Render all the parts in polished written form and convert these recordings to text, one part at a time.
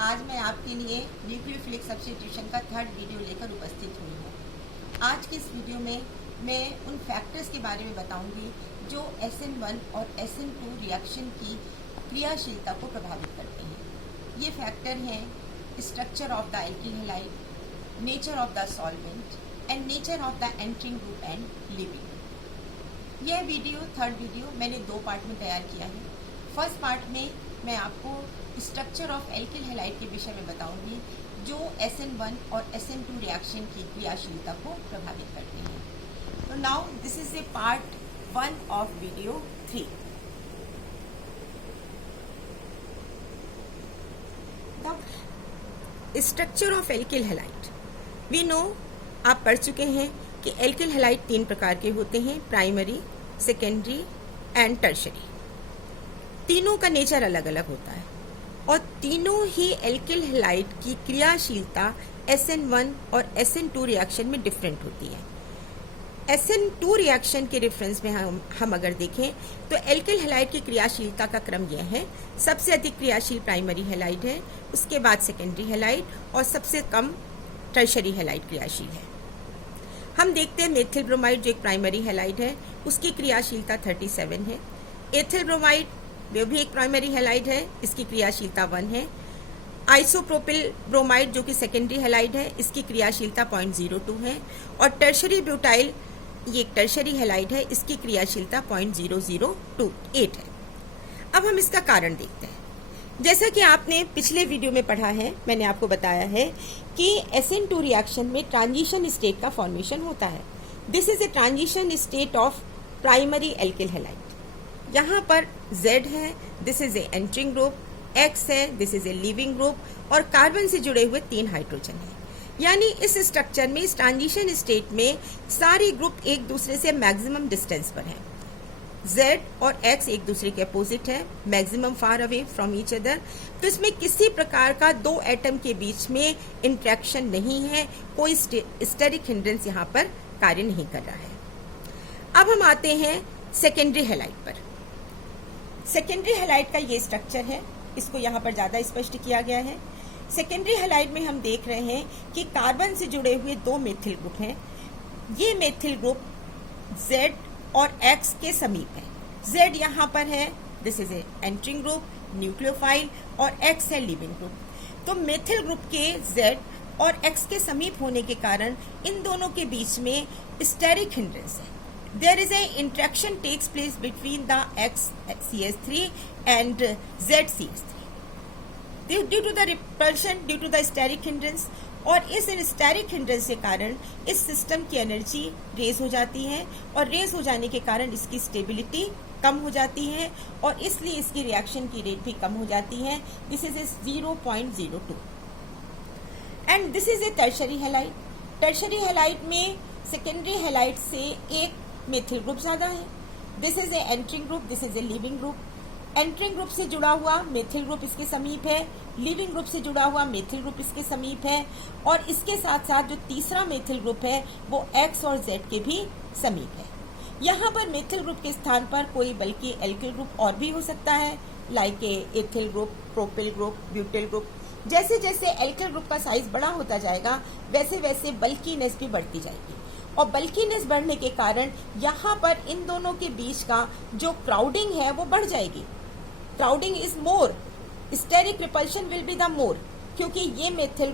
आज मैं आपके लिए न्यूक्लियोफिलिक सब्स्टिट्यूशन का थर्ड वीडियो लेकर उपस्थित हुई हूँ। आज के इस वीडियो में मैं उन फैक्टर्स के बारे में बताऊंगी जो SN1 और SN2 रिएक्शन की क्रियाशीलता को प्रभावित करते हैं। ये फैक्टर हैं structure of the alkyl halide, nature of the solvent and nature of the entering group and leaving. यह वीडियो थर्ड वीडियो मैंने दो पार्ट में तैयार किया है। फर्स्ट पार्ट में मैं आपको स्ट्रक्चर ऑफ एल्किल हैलाइड के विषय में बताऊंगी जो SN1 और SN2 रिएक्शन की क्रियाशीलता को प्रभावित करते हैं। तो now this is a part 1 of video 3। The structure of alkyl halide, we know, आप पढ़ चुके हैं कि एल्किल हैलाइड 3 प्रकार के होते हैं, प्राइमरी, सेकेंडरी एंड टर्शरी। तीनों का नेचर अलग अलग होता है और तीनों ही एल्किल हैलाइड की क्रियाशीलता SN1 और SN2 रिएक्शन में डिफरेंट होती है। SN2 रिएक्शन के रेफरेंस में हम अगर देखें तो एल्किल हैलाइड की क्रियाशीलता का क्रम यह है, सबसे अधिक क्रियाशील प्राइमरी हैलाइड है, उसके बाद सेकेंडरी हैलाइड और सबसे कम टर्शरी हैलाइड क्रियाशील है। हम देखते हैं मेथिल ब्रोमाइड जो एक प्राइमरी हैलाइड है, उसकी क्रियाशीलता 37 है। एथिल ब्रोमाइड वो भी एक प्राइमरी हैलाइड है, इसकी क्रियाशीलता 1 है। आइसोप्रोपिल ब्रोमाइड जो कि सेकेंडरी हैलाइड है, इसकी क्रियाशीलता 0.02 है। और टर्शरी ब्यूटाइल ये एक टर्शरी हैलाइड है, इसकी क्रियाशीलता 0.0028 है। अब हम इसका कारण देखते हैं। जैसा कि आपने पिछले वीडियो में पढ़ा है, मैंने आपको बताया है कि SN2 रिएक्शन में ट्रांजिशन स्टेट का फॉर्मेशन होता है। This is a transition state of primary alkyl halide. यहाँ पर Z है, this is A entering group, X है, this is A leaving group और कार्बन से जुड़े हुए 3 हाइड्रोजन है। यानी इस स्ट्रक्चर में, इस ट्रांजिशन स्टेट में सारे ग्रुप एक दूसरे से मैक्सिमम डिस्टेंस पर हैं। Z और X एक दूसरे के अपोजिट है, maximum far away from each other. तो इसमें किसी प्रकार का दो एटम के बीच में इंट्रैक्शन नहीं है, कोई स्टेरिक हिंड्रेंस यहाँ पर कार्य नहीं कर रहा है। अब हम आते हैं सेकेंडरी हैलाइड पर। सेकेंडरी हैलाइड का ये स्ट्रक्चर है, इसको यहाँ पर ज्यादा स्पष्ट किया गया है। सेकेंडरी हैलाइड में हम देख रहे हैं कि कार्बन से जुड़े हुए 2 मेथिल ग्रुप हैं। ये मेथिल ग्रुप Z और X के समीप है। Z यहाँ पर है, this is A entering group, nucleophile, और X है लीविंग ग्रुप। तो मेथिल ग्रुप के Z और X के समीप होने के कारण इन दोनों के बीच में स्टेरिक हिंड्रेंस है। There is an interaction takes place between the XCH3 and ZCH3 due to the repulsion due to the steric hindrance। और इस स्टेरिक हिंड्रेंस के कारण इस सिस्टम की एनर्जी रेज हो जाती है और रेज हो जाने के कारण इसकी स्टेबिलिटी कम हो जाती है और इसलिए इसकी रिएक्शन की रेट भी कम हो जाती है। This is A 0.02 and this is A tertiary halide. Tertiary halide में सेकेंडरी हैलाइड से एक मेथिल ग्रुप ज्यादा है। This is A entering group, this is A leaving group. Entering group से जुड़ा हुआ मेथिल ग्रुप इसके समीप है, लीविंग ग्रुप से जुड़ा हुआ मेथिल ग्रुप इसके समीप है और इसके साथ साथ जो तीसरा मेथिल ग्रुप है वो X और Z के भी समीप है। यहाँ पर मेथिल ग्रुप के स्थान पर कोई बल्कि एल्किल ग्रुप और भी हो सकता है, like ethyl group, propyl group, butyl group. जैसे जैसे एल्किल ग्रुप का साइज बड़ा होता जाएगा वैसे वैसे बल्कीनेस भी बढ़ती जाएगी और बल्कीनेस बढ़ने के कारण यहाँ पर इन दोनों के बीच का जो क्राउडिंग है वो बढ़ जाएगी। Crowding is more, steric repulsion will be the more, क्योंकि ये मेथिल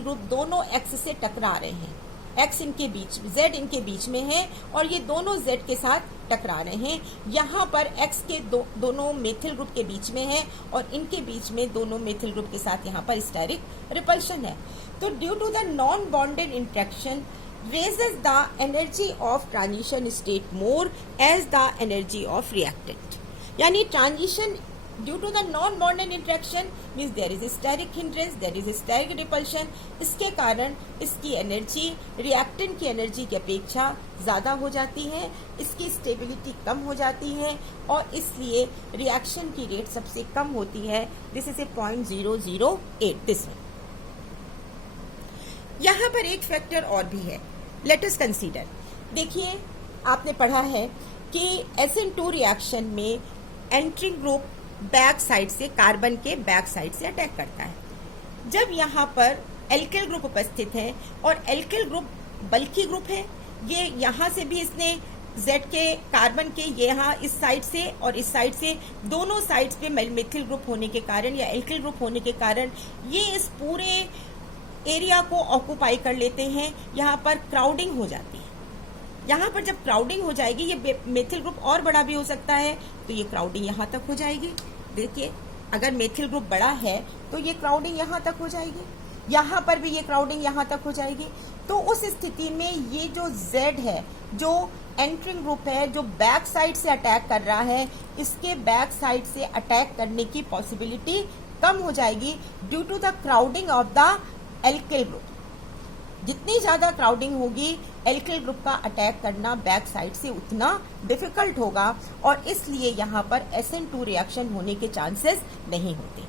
ग्रुप दोनों X से टकरा रहे हैं। X इनके बीच, Z इनके बीच में है और ये दोनों Z के साथ टकरा रहे हैं। यहाँ पर X के दोनों मेथिल ग्रुप के बीच में है और इनके बीच में दोनों मेथिल ग्रुप के साथ यहाँ पर स्टेरिक रिपल्शन है। तो due to the non bonded interaction raises the energy of transition state more as the energy of reactant। यानी transition due to the non bonded interaction means there is steric hindrance, there is steric repulsion. इसके कारण इसकी energy reactant की energy की अपेक्षा ज्यादा हो जाती है, इसकी स्टेबिलिटी कम हो जाती है और इसलिए रिएक्शन की रेट सबसे कम होती है। This is A 0.008 this one. यहाँ पर एक फैक्टर और भी है, लेट अस कंसीडर। देखिए, आपने पढ़ा है कि SN2 रिएक्शन में एंटरिंग ग्रुप बैक साइड से, कार्बन के बैक साइड से अटैक करता है। जब यहाँ पर एल्किल ग्रुप उपस्थित है और एल्किल ग्रुप बल्की ग्रुप है, ये यहाँ से भी इसने Z के कार्बन के यहाँ इस साइड से और इस साइड से दोनों साइड्स पे मेथिल ग्रुप होने के कारण या एल्किल ग्रुप होने के कारण ये इस पूरे एरिया को ऑक्यूपाई कर लेते हैं। यहाँ पर क्राउडिंग हो जाती है। यहाँ पर जब क्राउडिंग हो जाएगी, ये मेथिल ग्रुप और बड़ा भी हो सकता है, तो ये क्राउडिंग यहाँ तक हो जाएगी। देखिए, अगर मेथिल ग्रुप बड़ा है तो ये क्राउडिंग यहाँ तक हो जाएगी, यहाँ पर भी ये क्राउडिंग यहाँ तक हो जाएगी। तो उस स्थिति में ये जो Z है, जो एंट्रिंग ग्रुप है, जो बैक साइड से अटैक कर रहा है, इसके बैक साइड से अटैक करने की पॉसिबिलिटी कम हो जाएगी due to the crowding of the alkyl group. जितनी ज्यादा क्राउडिंग होगी, एल्किल ग्रुप का अटैक करना बैक साइड से उतना डिफिकल्ट होगा और इसलिए यहाँ पर SN2 रिएक्शन होने के चांसेस नहीं होते।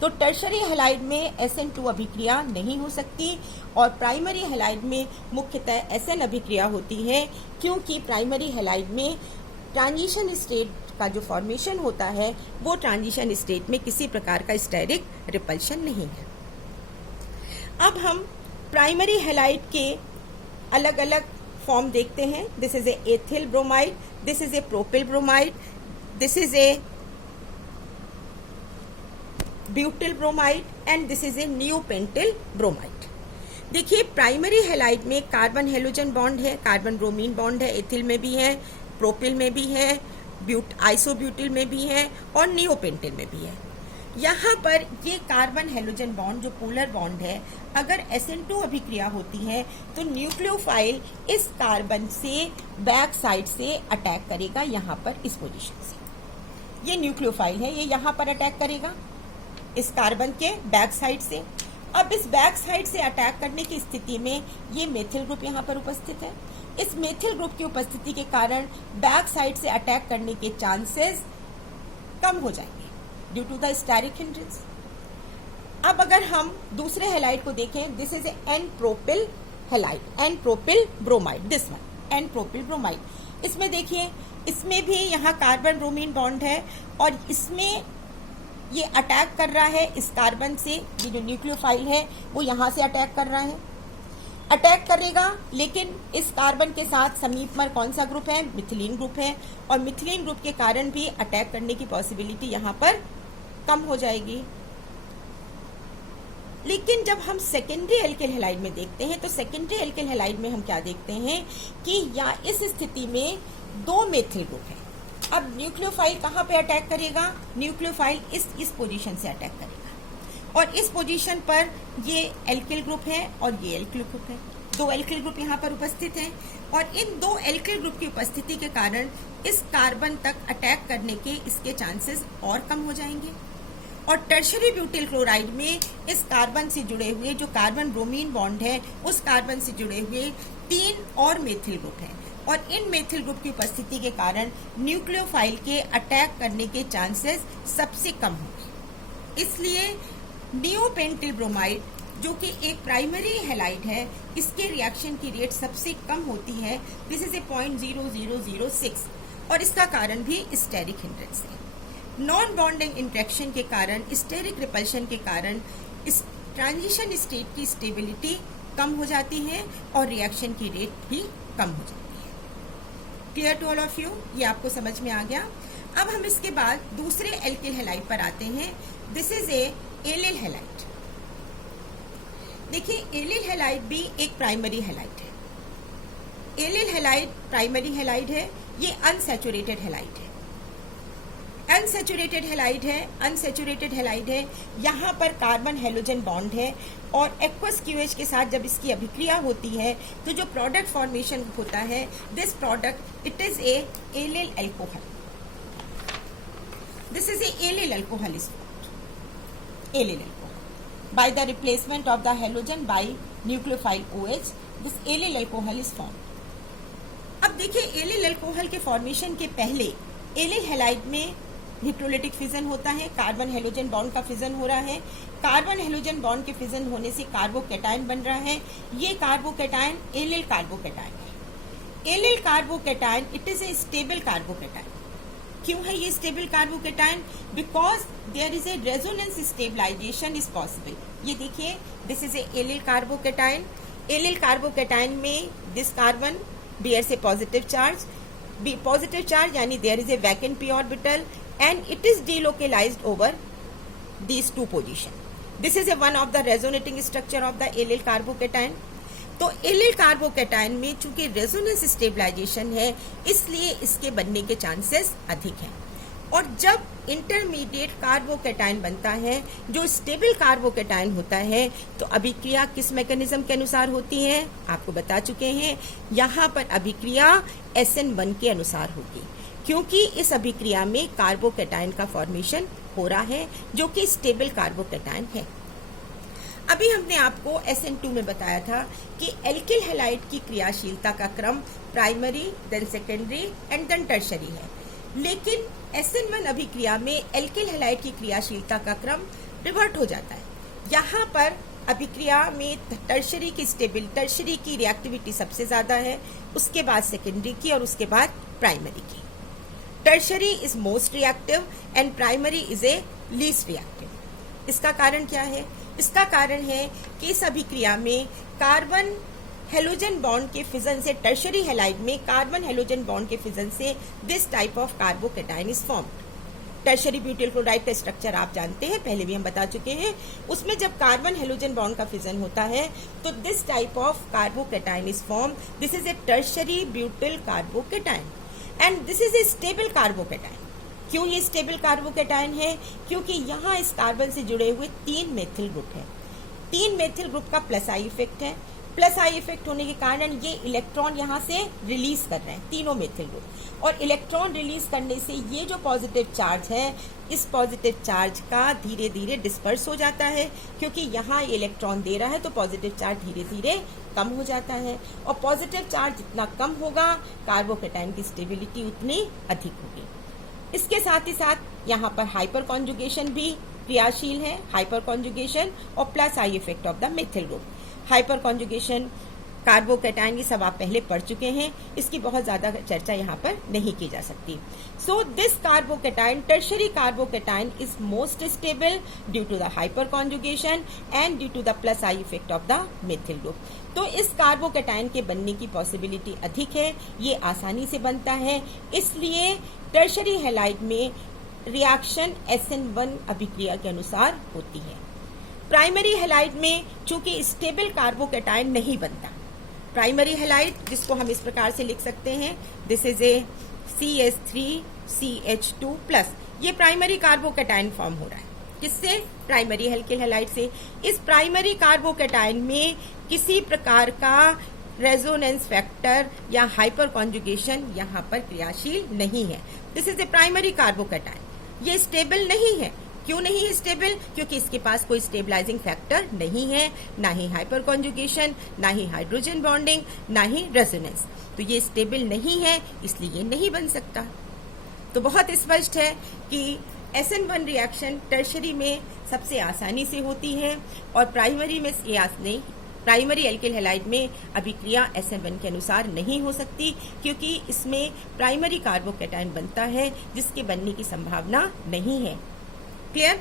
तो टर्शरी हैलाइड में SN2 अभिक्रिया नहीं हो सकती और प्राइमरी हैलाइड में मुख्यतः SN अभिक्रिया होती है, क्योंकि प्राइमरी हैलाइड में ट्रांजिशन स्टेट का जो फॉर्मेशन होता है वो ट्रांजिशन स्टेट में किसी प्रकार का स्टेरिक रिपल्शन नहीं है। अब हम प्राइमरी हैलाइड के अलग अलग फॉर्म देखते हैं। This is ethyl bromide, this is a propyl bromide, this is a butyl bromide and this is a neopentyl bromide. देखिए, प्राइमरी हैलाइड में कार्बन हेलोजन बॉन्ड है, कार्बन ब्रोमीन बॉन्ड है, ethyl में भी है, प्रोपिल में भी है, आइसोब्यूटिल में भी है और नियोपेंटिल में भी है। यहाँ पर ये कार्बन हेलोजन बॉन्ड जो पोलर बॉन्ड है, अगर SN2 अभिक्रिया होती है तो न्यूक्लियोफाइल इस कार्बन से बैक साइड से अटैक करेगा, यहाँ पर इस पोजीशन से। ये न्यूक्लियोफाइल है, ये यहाँ पर अटैक करेगा इस कार्बन के बैक साइड से। अब इस बैक साइड से अटैक करने की स्थिति में ये मेथिल ग्रुप यहाँ पर उपस्थित है। इस मेथिल ग्रुप की उपस्थिति के कारण बैक साइड से अटैक करने के चांसेस कम हो जाएंगे due to the steric hindrance. अब अगर हम दूसरे हैलाइड को देखें, this is n propyl halide, n propyl bromide, this one n propyl bromide. इसमें देखिए, इसमें भी यहाँ कार्बन ब्रोमीन बॉन्ड है और इसमें ये अटैक कर रहा है इस कार्बन से। ये जो न्यूक्लियोफाइल है वो यहाँ से अटैक कर रहा है, अटैक करेगा, लेकिन इस कार्बन के साथ समीपमर कौन सा ग्रुप है? मिथिलीन ग्रुप है और मिथिलीन ग्रुप के कारण भी अटैक करने की पॉसिबिलिटी यहाँ पर कम हो जाएगी। लेकिन जब हम सेकेंडरी एल्किल हैलाइड में देखते हैं तो सेकेंडरी एल्किल हैलाइड में हम क्या देखते हैं कि या इस स्थिति में दो मेथिल ग्रुप है। अब न्यूक्लियोफाइल कहाँ पे अटैक करेगा? न्यूक्लियोफाइल इस पोजीशन से अटैक करेगा और इस पोजीशन पर ये एल्किल ग्रुप है और ये एल्किल ग्रुप है। दो एल्किल ग्रुप यहाँ पर उपस्थित हैं और इन दो एल्किल ग्रुप की उपस्थिति के कारण इस कार्बन तक अटैक करने के इसके चांसेस और कम हो जाएंगे। और टर्शरी ब्यूटिल क्लोराइड में इस कार्बन से जुड़े हुए जो कार्बन ब्रोमीन बॉन्ड है उस कार्बन से जुड़े हुए 3 और मेथिल ग्रुप हैं और इन मेथिल ग्रुप की उपस्थिति के कारण न्यूक्लियोफाइल के अटैक करने के चांसेस सबसे कम होंगे। इसलिए नियोपेंटिल ब्रोमाइड जो कि एक प्राइमरी हैलाइड है, इसके रिएक्शन की रेट सबसे कम होती है। दिस इज ए 0.0006 और इसका कारण भी स्टेरिक हिंड्रेंस है। नॉन बॉन्डिंग इंटरेक्शन के कारण, स्टेरिक रिपल्शन के कारण इस ट्रांजिशन स्टेट की स्टेबिलिटी कम हो जाती है और रिएक्शन की रेट भी कम हो जाती है। Clear to all of you? ये आपको समझ में आ गया। अब हम इसके बाद दूसरे एल्किल हैलाइड पर आते हैं। This is a allyl halide. देखिए, एलिल हैलाइड भी एक प्राइमरी हैलाइड है। एलिल हैलाइड प्राइमरी हैलाइड है, ये अनसैचुरेटेड हैलाइड है। अनसैचुरेटेड हैलाइड है, अनसैचुरेटेड हैलाइड है। यहाँ पर कार्बन हेलोजन बॉन्ड है और एक्वस क्यूएच के साथ जब इसकी अभिक्रिया होती है तो जो प्रोडक्ट फॉर्मेशन होता है, this product it is a allyl alcohol. This is a allyl alcohol is formed, allyl alcohol by the replacement of the halogen by nucleophile OH, this allyl alcohol is formed। अब देखिए, allele alcohol के formation के पहले allyl halide में electrolytic fission होता है, carbon halogen bond का fission हो रहा है। कार्बन हेलोजन बॉन्ड के फिजन होने से कार्बोकैटायन बन रहा है। ये कार्बोकैटायन एलिल कार्बोकैटायन है। Allyl carbocation it is a stable carbocation. क्यों है ये stable carbocation? Because there is a resonance stabilization is possible. ये देखिए, this is a allyl carbocation. Allyl carbocation में this carbon bears a positive charge यानी there is a vacant p orbital and it is delocalized over these two position. This is a one of the resonating structure of the allyl carbocation. तो allele carbocation में चूंकि resonance stabilization है इसलिए इसके बनने के chances अधिक हैं। और जब इंटरमीडिएट कार्बोकेटाइन बनता है जो स्टेबल कार्बोकेटाइन होता है तो अभिक्रिया किस मैकेनिज्म के अनुसार होती है आपको बता चुके हैं। यहाँ पर अभिक्रिया SN1 के अनुसार होगी क्योंकि इस अभिक्रिया में कार्बोकेटाइन का फॉर्मेशन हो रहा है जो कि स्टेबल कार्बोकेटाइन है। अभी हमने आपको SN2 में बताया था कि एल्किल हैलाइड की क्रियाशीलता का क्रम primary, then secondary and then tertiary है, लेकिन SN1 अभिक्रिया में एल्किल हैलाइड की क्रियाशीलता का क्रम रिवर्ट हो जाता है। यहाँ पर अभिक्रिया में टर्शरी की रिएक्टिविटी सबसे ज्यादा है, उसके बाद सेकेंडरी की और उसके बाद प्राइमरी की। Tertiary is most reactive and primary is a least reactive. इसका कारण क्या है? इसका कारण है कि इस अभिक्रिया में कार्बन हेलोजन बॉन्ड के फिजन से, टर्शरी हैलाइड में कार्बन हेलोजन बॉन्ड के फिजन से this type of carbocation is formed. Tertiary butyl chloride का स्ट्रक्चर आप जानते हैं, पहले भी हम बता चुके हैं। उसमें जब कार्बन हेलोजन बॉन्ड का फिजन होता है तो this type of carbocation is form. This is A tertiary butyl carbocation and this is a stable carbocation. क्यों ये स्टेबल कार्बोकेटाइन है? क्योंकि यहाँ इस कार्बन से जुड़े हुए 3 मेथिल ग्रुप है। 3 मेथिल ग्रुप का प्लस आई इफेक्ट है। प्लस आई इफेक्ट होने के कारण ये इलेक्ट्रॉन यहाँ से रिलीज कर रहे हैं, तीनों मेथिल ग्रुप, और इलेक्ट्रॉन रिलीज करने से ये जो पॉजिटिव चार्ज है इस पॉजिटिव चार्ज का धीरे धीरे डिस्पर्स हो जाता है। क्योंकि यहाँ ये इलेक्ट्रॉन दे रहा है तो पॉजिटिव चार्ज धीरे धीरे कम हो जाता है, और पॉजिटिव चार्ज जितना कम होगा कार्बोकेटाइन की स्टेबिलिटी उतनी अधिक होगी। इसके साथ ही साथ यहाँ पर हाइपर कॉन्जुगेशन भी क्रियाशील है, हाइपर कॉन्जुगेशन और plus I effect of the methyl group. Hyper conjugation carbocation, ये सब आप पहले पढ़ चुके हैं, इसकी बहुत ज्यादा चर्चा यहाँ पर नहीं की जा सकती। So this carbocation, tertiary carbocation is most stable due to the hyperconjugation and due to the plus I effect of the methyl group. तो इस कार्बोकेटाइन के बनने की पॉसिबिलिटी अधिक है, ये आसानी से बनता है, इसलिए टर्शरी हैलाइड में रिएक्शन SN1 अभिक्रिया के अनुसार होती है। प्राइमरी हैलाइड में चूंकि स्टेबल कार्बोकेटाइन नहीं बनता, प्राइमरी हैलाइड जिसको हम इस प्रकार से लिख सकते हैं, दिस इज ए CH3CH2+, ये प्राइमरी कार्बोकेटाइन फॉर्म हो रहा है। किससे? प्राइमरी एल्किल हैलाइड से। इस प्राइमरी कार्बोकेटाइन में किसी प्रकार का रेजोनेंस फैक्टर या हाइपर कॉन्जुगेशन यहाँ पर क्रियाशील नहीं है। This is A primary carbocation. ये स्टेबल नहीं है। क्यों नहीं है स्टेबल? क्योंकि इसके पास कोई स्टेबलाइजिंग फैक्टर नहीं है, ना ही हाइपर कॉन्जुगेशन, ना ही हाइड्रोजन बॉन्डिंग, ना ही रेजोनेंस। तो ये स्टेबल नहीं है, इसलिए ये नहीं बन सकता। तो बहुत स्पष्ट है कि SN1 रिएक्शन टर्शरी में सबसे आसानी से होती है और प्राइमरी में नहीं, प्राइमरी एल्किल हैलाइड में अभिक्रिया SN1 के अनुसार नहीं हो सकती क्योंकि इसमें प्राइमरी कार्बोकेटाइन बनता है जिसके बनने की संभावना नहीं है। क्लियर?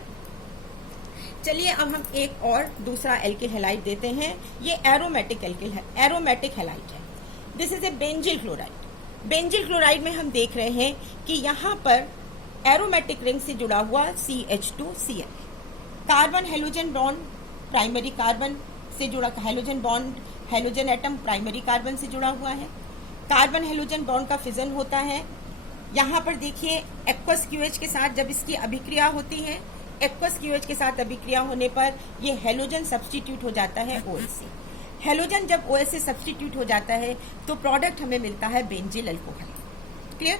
चलिए अब हम एक और दूसरा एल्किल हैलाइड देते हैं। ये एरोमेटिक हैलाइड है। This is a benzyl chloride. Benzyl chloride में हम देख रहे हैं कि यहाँ पर एरोमेटिक रिंग से जुड़ा हुआ CH2Cl, carbon halogen bond primary carbon से जुड़ा, halogen bond, halogen atom primary carbon से जुड़ा हुआ है। कार्बन हेलोजन बॉन्ड का फिजन होता है। यहाँ पर देखिए एक्वस QH के साथ जब इसकी अभिक्रिया होती है, एक्वस QH के साथ अभिक्रिया होने पर ये हेलोजन सब्स्टिट्यूट हो जाता है OH से। हेलोजन जब OH से सब्स्टिट्यूट हो जाता है तो प्रोडक्ट हमें मिलता है बेंजिल अल्कोहल। क्लियर?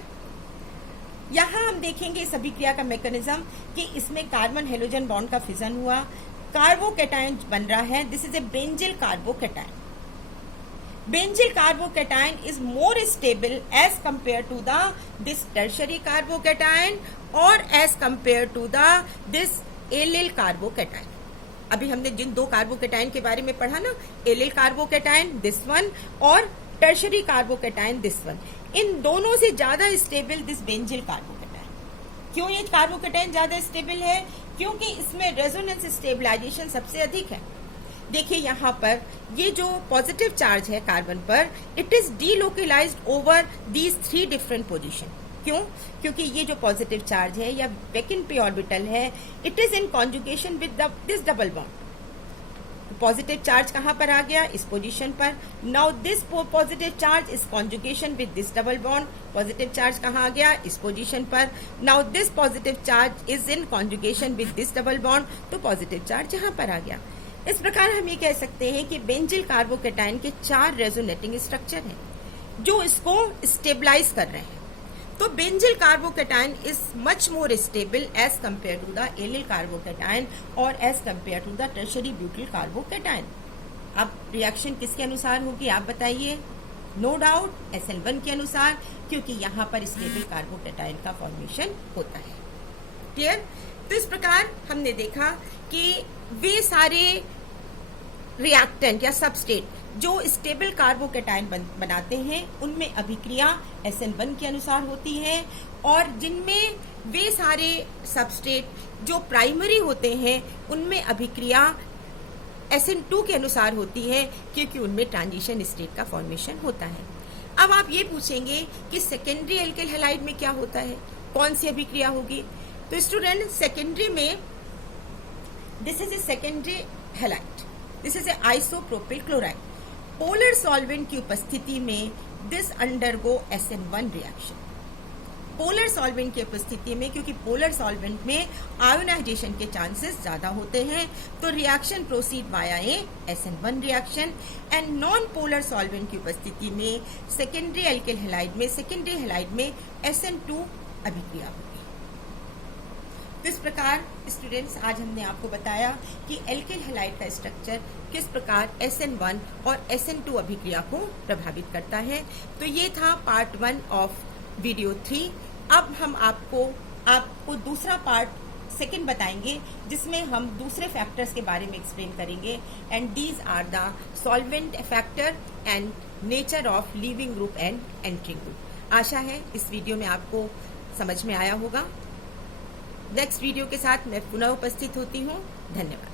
यहाँ हम देखेंगे इस अभिक्रिया का मैकेनिज्म कि इसमें कार्बन हेलोजन बॉन्ड का फिजन हुआ, कार्बोकेटाइन बन रहा है। This is a benzyl carbocation. Benzyl carbocation is more stable as compare to the this tertiary carbocation और as compare to the this allyl carbocation. अभी हमने जिन 2 कार्बोकेटाइन के बारे में पढ़ा ना, एलिल कार्बोकेटाइन दिस वन और टर्शरी कार्बोकेटाइन दिस वन, इन दोनों से ज्यादा स्टेबल दिस बेंजिल कार्बोकेटाइन। क्यों ये कार्बोकेटाइन ज्यादा स्टेबल है? क्योंकि इसमें रेजोनेंस स्टेबलाइजेशन सबसे अधिक है। देखिए यहाँ पर ये जो पॉजिटिव चार्ज है कार्बन पर, it is delocalised over these 3 different position. क्यों? क्योंकि ये जो पॉजिटिव चार्ज है या वैकेंट p ऑर्बिटल है, it is in conjugation with this double bond. Positive charge कहां पर आ गया? इस पोजीशन पर। Now this positive charge is conjugation with this double bond. Positive charge कहां आ गया? इस पोजीशन पर। Now this positive charge is in conjugation with this double bond, तो पॉजिटिव चार्ज यहां पर आ गया। इस प्रकार हम ये कह सकते हैं कि बेंजिल कार्बोकेटाइन के 4 रेजोनेटिंग स्ट्रक्चर हैं जो इसको स्टेबलाइज कर रहे हैं। तो benzyl carbocation is much more stable as compare to the allyl carbocation और as compare to the tertiary butyl carbocation. अब रिएक्शन किसके अनुसार होगी आप बताइए? नो डाउट SN1 के अनुसार, क्योंकि यहाँ पर स्टेबल कार्बोकेटाइन का फॉर्मेशन होता है। क्लियर? तो इस प्रकार हमने देखा कि वे सारे रिएक्टेंट या सबस्टेट जो स्टेबल कार्बोकेटाइन बनाते हैं उनमें अभिक्रिया SN1 के अनुसार होती है, और जिनमें वे सारे सबस्टेट जो प्राइमरी होते हैं उनमें अभिक्रिया SN2 के अनुसार होती है, क्योंकि उनमें ट्रांजिशन स्टेट का फॉर्मेशन होता है। अब आप ये पूछेंगे कि सेकेंडरी एल्किल हैलाइड में क्या होता है, कौन सी अभिक्रिया होगी? तो स्टूडेंट, सेकेंडरी में this is a secondary halide, this is A isopropyl chloride. Polar solvent की उपस्थिति में this undergo SN1 reaction. Polar solvent की उपस्थिति में, क्योंकि पोलर सॉल्वेंट में आयोनाइजेशन के चांसेस ज्यादा होते हैं, तो reaction proceed via A SN1 reaction. And non polar solvent की उपस्थिति में सेकेंडरी एल्किल हैलाइड में, सेकेंडरी हैलाइड में SN2 अभिक्रिया होगी। तो इस प्रकार स्टूडेंट्स, आज हमने आपको बताया कि एल्किल हैलाइड का स्ट्रक्चर किस प्रकार SN1 और SN2 अभिक्रिया को प्रभावित करता है। तो ये था पार्ट 1 ऑफ वीडियो 3। अब हम आपको दूसरा पार्ट सेकंड बताएंगे, जिसमें हम दूसरे फैक्टर्स के बारे में एक्सप्लेन करेंगे, and these are the solvent factor and nature of leaving group and entering group. आशा है इस वीडियो में आपको समझ में आया होगा। नेक्स्ट वीडियो के साथ मैं पुनः उपस्थित होती हूँ। धन्यवाद।